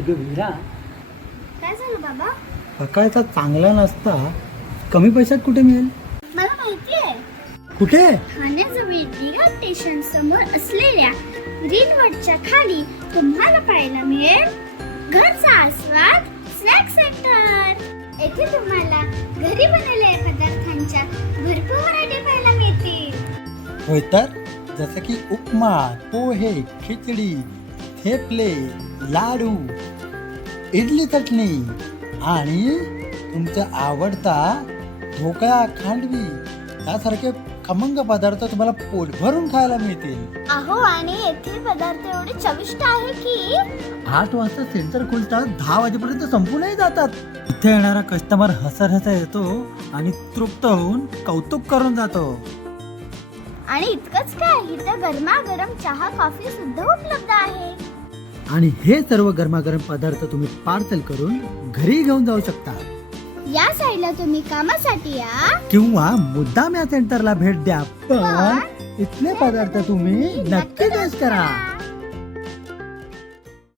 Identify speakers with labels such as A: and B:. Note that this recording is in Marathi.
A: अगं वीरा.
B: काय झालं बाबा?
A: सकाळचा चांगला नाश्ता. कमी पैशात कुठे मिळेल?
B: मला माहिती आहे.
A: कुठे?
B: ठाण्याजवळ दिघा स्टेशन समोर असलेल्या ग्रीनवडच्या खाली तुम्हाला पाहायला मिळेल घरचा आस्वाद स्नॅक सेंटर. येथे तुम्हाला घरी बनवलेल्या पदार्थांच्या भरपूर व्हरायटी पाहायला मिळतील.
A: होय तर? जसं की उपमा पोहे खिचडी थेपले लाडू इडली चटणी आणि तुमचा आवडता ढोकळा खांडवी यासारखे खमंग पदार्थ तुम्हाला पोट भरून खायला मिळतील.
B: अहो आणि येथील पदार्थ एवढे चविष्ट आहे की?
A: आठ वाजता सेंटर खुलतात दहा वाजेपर्यंत संपूनही जातात. इथे येणारा कस्टमर हसर हसर येतो आणि तृप्त होऊन कौतुक करून जातो.
B: आणि इतकंच काय इथं गरमागरम चहा कॉफी सुद्धा उपलब्ध आहे.
A: आणि हे सर्व गरमागरम पदार्थ तुम्ही पार्सल करून घरी घेऊन जाऊ शकता.
B: या साईडला तुम्ही कामासाठी या.
A: किंवा मुद्दाम या सेंटरला भेट द्या पण इथले पदार्थ तुम्ही नक्की टेस्ट करा.